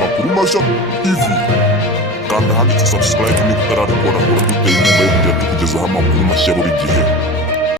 Amakuru Mashya TV. Kanda handitse subscribe niba utarabikora, uraduteye inkunga yo kujya tukugezaho amakuru mashya buri gihe.